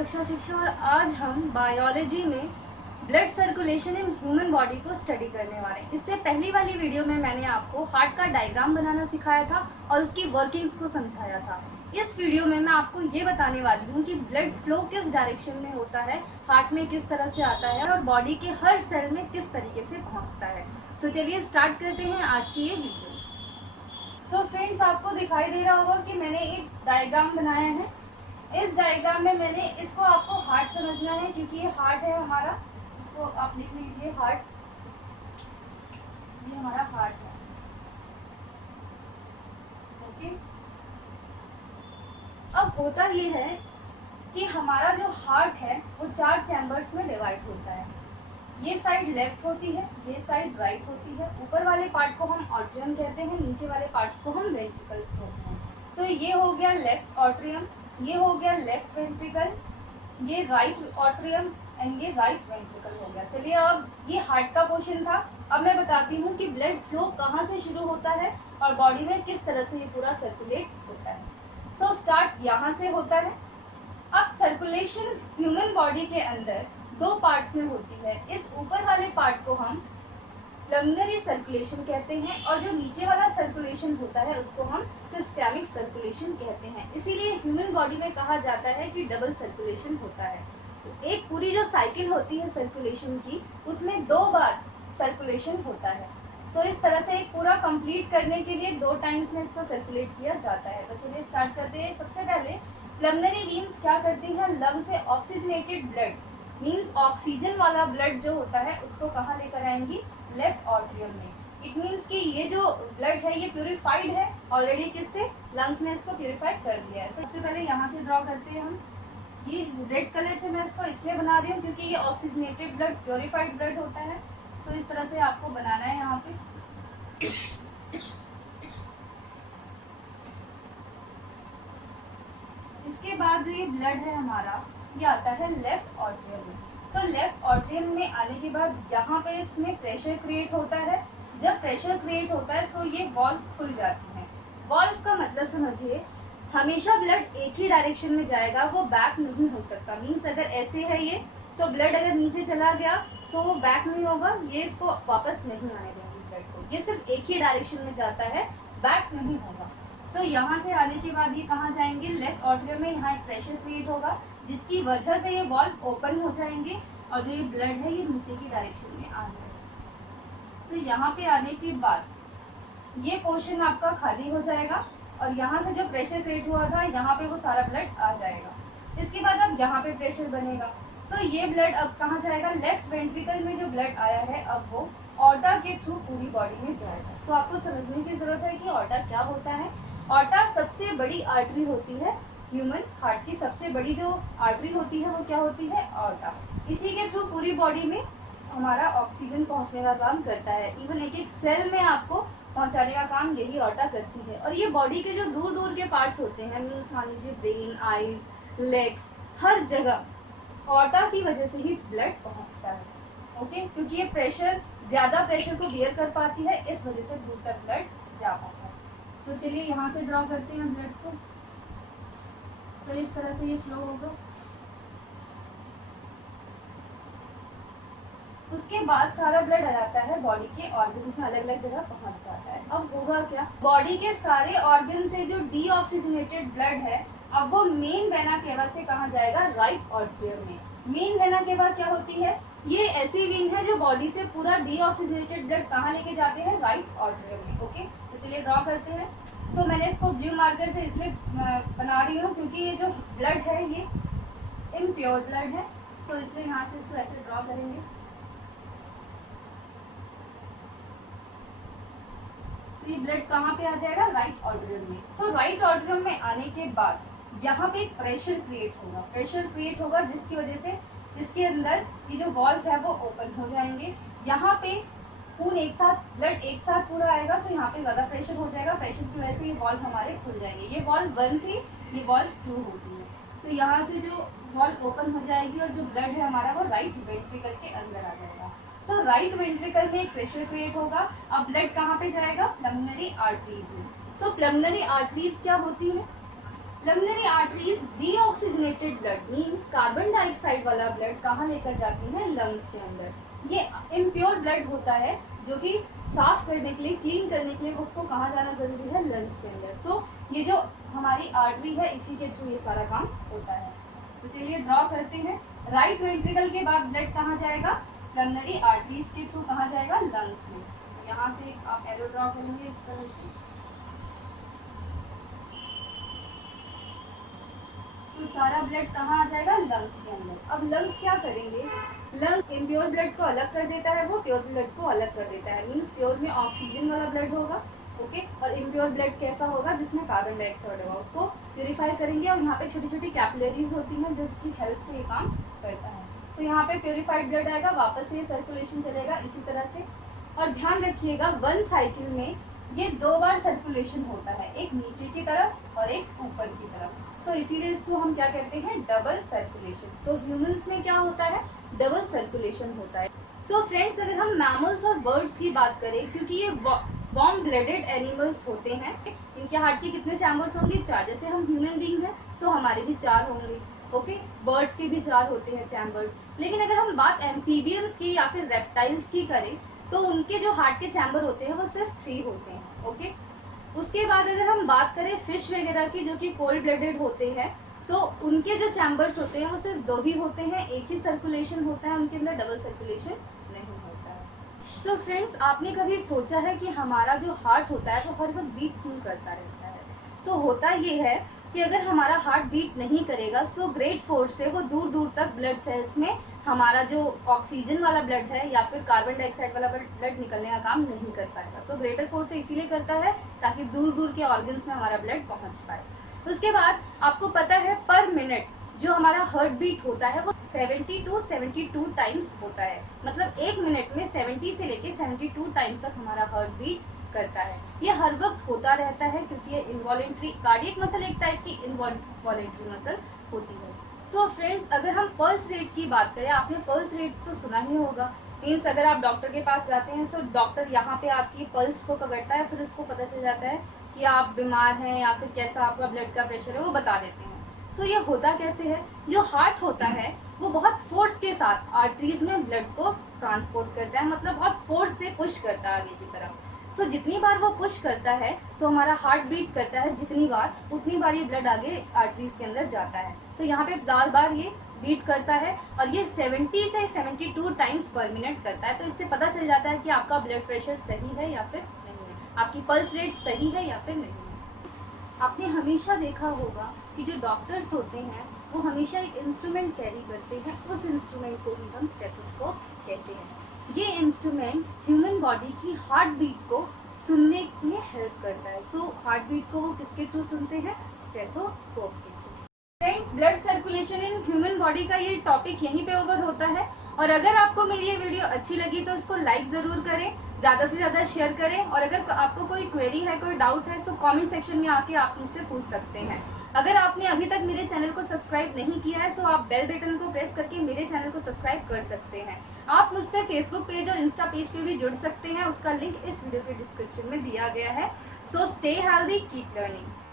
कक्षा शिक्षा और आज हम बायोलॉजी में blood circulation in human body को स्टडी करने वाले हैं। इससे पहली वाली वीडियो में मैंने आपको हार्ट का डायग्राम बनाना सिखाया था और उसकी वर्किंग्स को समझाया था। इस वीडियो में मैं आपको ये बताने वाली हूँ कि ब्लड फ्लो किस डायरेक्शन में होता है, हार्ट में किस तरह से आता है और बॉडी के हर सेल में किस तरीके से पहुँचता है। तो चलिए स्टार्ट करते हैं आज की ये वीडियो। सो फ्रेंड्स, आपको दिखाई दे रहा होगा कि मैंने एक डायग्राम बनाया है। इस डायग्राम में मैंने इसको आपको हार्ट समझना है क्योंकि ये हार्ट है हमारा। इसको आप लिख लीजिए हार्ट, ये हमारा हार्ट है। ओके, अब होता ये है कि हमारा जो हार्ट है वो 4 चैम्बर्स में डिवाइड होता है। ये साइड लेफ्ट होती है, ये साइड राइट होती है। ऊपर वाले पार्ट को हम ऑट्रियम कहते हैं, नीचे वाले पार्ट्स को हम वेंट्रिकल्स कहते हैं। सो ये हो गया लेफ्ट ऑट्रियम, ये हो गया लेफ्ट वेंट्रिकल, ये राइट ऑट्रियम एंड ये राइट वेंट्रिकल हो गया। चलिए, अब ये हार्ट का पोर्शन था। अब मैं बताती हूँ कि ब्लड फ्लो कहाँ से शुरू होता है और बॉडी में किस तरह से ये पूरा सर्कुलेट होता है। सो स्टार्ट यहाँ से होता है। अब सर्कुलेशन ह्यूमन बॉडी के अंदर 2 पार्ट्स में होती है। इस ऊपर वाले पार्ट को हम पल्मोनरी सर्कुलेशन कहते हैं और जो नीचे वाला सर्कुलेशन होता है उसको हम सिस्टेमिक सर्कुलेशन कहते हैं। इसीलिए ह्यूमन बॉडी में कहा जाता है कि डबल सर्कुलेशन होता है। एक पूरी जो साइकिल होती है सर्कुलेशन की, उसमें 2 बार सर्कुलेशन होता है। सो इस तरह से एक पूरा कंप्लीट करने के लिए 2 टाइम्स में इसको सर्कुलेट किया जाता है। तो चलिए स्टार्ट करते हैं। सबसे पहले पल्मोनरी वीन्स क्या करती हैं, लंग से ऑक्सीजनेटेड ब्लड मीन्स ऑक्सीजन वाला ब्लड जो होता है उसको कहाँ लेकर आएंगी, लेफ्ट ऑट्रियम में। इट मीन्स कि ये जो ब्लड है ये प्यूरिफाइड है ऑलरेडी, किससे, लंग्स ने इसको प्यूरिफाइड कर दिया है। सबसे पहले यहाँ से ड्रॉ करते हैं हम। ये रेड कलर से मैं इसको इसलिए बना रही हूँ क्योंकि ये ऑक्सीजनेटेड ब्लड प्योरीफाइड ब्लड होता है। तो इस तरह से आपको बनाना है यहाँ पे। इसके बाद जो ये ब्लड है हमारा, ये आता है लेफ्ट ऑट्रियम में। सो लेफ्ट ऑट्रियम में आने के बाद यहाँ पे इसमें प्रेशर क्रिएट होता है। जब प्रेशर क्रिएट होता है सो ये वॉल्व खुल जाती हैं। वॉल्व का मतलब समझिए, हमेशा ब्लड एक ही डायरेक्शन में जाएगा, वो बैक नहीं हो सकता। मीन्स अगर ऐसे है ये, सो ब्लड अगर नीचे चला गया सो वो बैक नहीं होगा, ये इसको वापस नहीं आने देंगे ब्लड को। ये सिर्फ एक ही डायरेक्शन में जाता है, बैक नहीं होगा। सो यहाँ से आने के बाद ये कहाँ जाएंगे, लेफ्ट ऑट्रियम में। यहाँ एक प्रेशर क्रिएट होगा जिसकी वजह से ये वॉल्व ओपन हो जाएंगे और जो ये ब्लड है ये नीचे की डायरेक्शन में आ जाएगा। सो यहाँ पे आने के बाद ये पोर्शन आपका खाली हो जाएगा और यहाँ से जो प्रेशर क्रिएट हुआ था यहाँ पे वो सारा ब्लड आ जाएगा। इसके बाद अब यहाँ पे प्रेशर बनेगा। सो ये ब्लड अब कहाँ जाएगा, लेफ्ट वेंट्रिकल में जो ब्लड आया है अब वो ऑर्टा के थ्रू पूरी बॉडी में जाएगा। सो आपको समझने की जरूरत है कि ऑर्टा क्या होता है। ऑर्टा सबसे बड़ी आर्टरी होती है, ह्यूमन हार्ट की सबसे बड़ी जो आर्टरी होती है वो क्या होती है, ऑर्टा। इसी के थ्रू पूरी बॉडी में हमारा ऑक्सीजन पहुंचने का काम करता है। इवन एक एक सेल में आपको पहुंचाने का काम यही ऑर्टा करती है। और ये बॉडी के जो दूर दूर के पार्ट्स होते हैं, मीन्स मान लीजिए ब्रेन, आईज, लेग्स, हर जगह ऑर्टा की वजह से ही ब्लड पहुंचता है। ओके, क्योंकि ये प्रेशर, ज्यादा प्रेशर को बियर कर पाती है, इस वजह से दूर तक ब्लड जा पाता है। तो चलिए यहाँ से ड्रॉ करते हैं ब्लड को। तो इस तरह से ये फ्लो होगा। उसके बाद सारा ब्लड आ जाता है बॉडी के ऑर्गन्स में, अलग अलग जगह पहुंच जाता है। अब होगा क्या, बॉडी के सारे ऑर्गन से जो डीऑक्सीजनेटेड ब्लड है अब वो मेन वेना केवा से कहाँ जाएगा, राइट ऑट्रियम में। मेन वेना केवा क्या होती है, ये ऐसी वेन है जो बॉडी से पूरा डीऑक्सीजनेटेड ब्लड कहाँ लेके जाते हैं, राइट ऑट्रियम में। ओके, तो चलिए ड्रॉ करते हैं। सो मैंने इसको ब्लू मार्कर से इसलिए बना रही हूँ क्योंकि ये जो ब्लड है ये इम्प्योर ब्लड है। सो इसलिए यहाँ से इसको ऐसे ड्रॉ करेंगे। ये ब्लड कहाँ पे आ जाएगा, राइट ऑट्रियम में। सो राइट ऑट्रियम में आने के बाद यहाँ पे प्रेशर क्रिएट होगा। प्रेशर क्रिएट होगा जिसकी वजह से इसके अंदर ये जो वॉल्व है वो ओपन हो जाएंगे। यहाँ पे खून एक साथ, ब्लड एक साथ पूरा आएगा। सो यहाँ पे ज़्यादा प्रेशर हो जाएगा। प्रेशर की वजह से ये वॉल्व हमारे खुल जाएंगे। ये वॉल्व 1 थी, ये वॉल्व 2 होती है। सो यहाँ से जो वॉल्व ओपन हो जाएगी और जो ब्लड है हमारा वो राइट वेंट्रिकल के अंदर आ जाएगा। सो राइट वेंट्रिकल में एक प्रेशर क्रिएट होगा। अब ब्लड कहाँ पे जाएगा, पल्मोनरी आर्टरीज में। सो पल्मोनरी आर्टरीज क्या होती है, pulmonary arteries deoxygenated blood means carbon dioxide वाला ब्लड कहाँ लेकर जाती है? लंग्स के अंदर। ये इम्प्योर ब्लड होता है जो कि साफ करने के लिए, क्लीन करने के लिए उसको कहाँ जाना जरूरी है? लंग्स के अंदर। सो ये जो हमारी आर्टरी है इसी के थ्रू ये सारा काम होता है। तो चलिए ड्रॉ करते हैं। राइट वेंट्रिकल के बाद ब्लड कहाँ जाएगा? पल्मोनरी आर्टरीज के थ्रू कहाँ जाएगा? लंग्स में। यहाँ से आप एरो ड्रॉ करेंगे इस तरह से। तो सारा ब्लड कहाँ आ जाएगा? लंग्स के अंदर। अब लंग्स क्या करेंगे? लंग इम्प्योर ब्लड को अलग कर देता है, वो प्योर ब्लड को अलग कर देता है। मीन्स प्योर में ऑक्सीजन वाला ब्लड होगा, ओके, और इम्प्योर ब्लड कैसा होगा? जिसमें कार्बन डाइऑक्साइड होगा। उसको प्योरीफाई करेंगे और यहाँ पे छोटी छोटी कैपिलरीज होती हैं जिसकी हेल्प से ये काम करता है। तो यहाँ पे प्योरीफाइड ब्लड आएगा, वापस से सर्कुलेशन चलेगा इसी तरह से। और ध्यान रखिएगा, वन साइकिल में ये 2 बार सर्कुलेशन होता है, एक नीचे की तरफ और एक ऊपर की तरफ। सो इसीलिए इसको हम क्या कहते हैं? Double circulation. सो ह्यूमंस में क्या होता है? डबल सर्कुलेशन होता है। सो फ्रेंड्स, अगर हम मैमल्स और बर्ड्स की बात करें, क्योंकि ये वार्म ब्लडेड एनिमल्स होते हैं, इनके हार्ट के कितने चैम्बर्स होंगे? 4। जैसे हम ह्यूमन बीइंग हैं, सो हमारे भी 4 होंगे, ओके। बर्ड्स के भी 4 होते हैं चैम्बर्स। लेकिन अगर हम बात एम्फीबियंस की या फिर रेप्टाइल्स की करें तो उनके जो हार्ट के चैम्बर होते हैं वो सिर्फ 3 होते हैं, ओके। उसके बाद अगर हम बात करें फिश वगैरह की जो कि कोल्ड ब्लडेड होते हैं, सो उनके जो चैम्बर्स होते हैं वो सिर्फ 2 ही होते हैं, एक ही सर्कुलेशन होता है, उनके अंदर डबल सर्कुलेशन नहीं होता है। सो फ्रेंड्स, आपने कभी सोचा है कि हमारा जो हार्ट होता है वो हर वक्त बीट क्यों करता रहता है? सो होता ये है कि अगर हमारा हार्ट बीट नहीं करेगा, सो ग्रेट फोर्स से वो दूर दूर तक ब्लड सेल्स में हमारा जो ऑक्सीजन वाला ब्लड है या फिर कार्बन डाइऑक्साइड वाला ब्लड निकलने का काम नहीं कर पाएगा। सो ग्रेटर फोर्स से इसीलिए करता है ताकि दूर दूर के ऑर्गन्स में हमारा ब्लड पहुंच पाए। उसके बाद आपको पता है पर मिनट जो हमारा हार्ट बीट होता है वो 70 to 72 टाइम्स होता है। मतलब 1 मिनट में 70 से लेके 72 टाइम्स तक हमारा हार्ट बीट करता है। ये हर वक्त होता रहता है क्योंकि ये इनवॉलेंट्री, कार्डियक मसल एक टाइप की इनवॉलेंट्री मसल होती है। सो फ्रेंड्स, अगर हम पल्स रेट की बात करें, आपने पल्स रेट तो सुना ही होगा। मीन्स अगर आप डॉक्टर के पास जाते हैं, सो डॉक्टर यहाँ पे आपकी पल्स को पकड़ता है, फिर उसको पता चल जाता है कि आप बीमार हैं या फिर कैसा आपका ब्लड का प्रेशर है, वो बता देते हैं। सो ये होता कैसे है? जो हार्ट होता है वो बहुत फोर्स के साथ आर्टरीज में ब्लड को ट्रांसपोर्ट करता है, मतलब बहुत फोर्स से पुश करता है आगे की तरफ। सो जितनी बार वो पुश करता है, सो हमारा हार्ट बीट करता है जितनी बार, उतनी बार ये ब्लड आगे आर्टरीज के अंदर जाता है। तो यहाँ पे बार बार ये बीट करता है और ये 70 से 72 टाइम्स पर मिनट करता है। तो इससे पता चल जाता है कि आपका ब्लड प्रेशर सही है या फिर नहीं है, आपकी पल्स रेट सही है या फिर नहीं है। आपने हमेशा देखा होगा कि जो डॉक्टर्स होते हैं वो हमेशा एक इंस्ट्रूमेंट कैरी करते हैं, उस इंस्ट्रूमेंट को ही हम स्टेथोस्कोप कहते हैं। ये इंस्ट्रूमेंट ह्यूमन बॉडी की हार्ट बीट को सुनने में हेल्प करता है। सो हार्ट बीट को वो किसके थ्रू सुनते हैं? स्टेथोस्कोप के through. Friends, blood circulation in human body का ये टॉपिक यहीं पे ओवर होता है। और अगर आपको मेरी ये वीडियो अच्छी लगी तो इसको लाइक ज़रूर करें, ज़्यादा से ज़्यादा शेयर करें। और अगर आपको कोई क्वेरी है, कोई डाउट है, तो कमेंट सेक्शन में आके आप मुझसे पूछ सकते हैं। अगर आपने अभी तक मेरे चैनल को सब्सक्राइब नहीं किया है, तो आप बेल बटन को प्रेस करके मेरे चैनल को सब्सक्राइब कर सकते हैं। आप मुझसे फेसबुक पेज और इंस्टा पेज पे भी जुड़ सकते हैं, उसका लिंक इस वीडियो के डिस्क्रिप्शन में दिया गया है। So stay healthy, keep learning.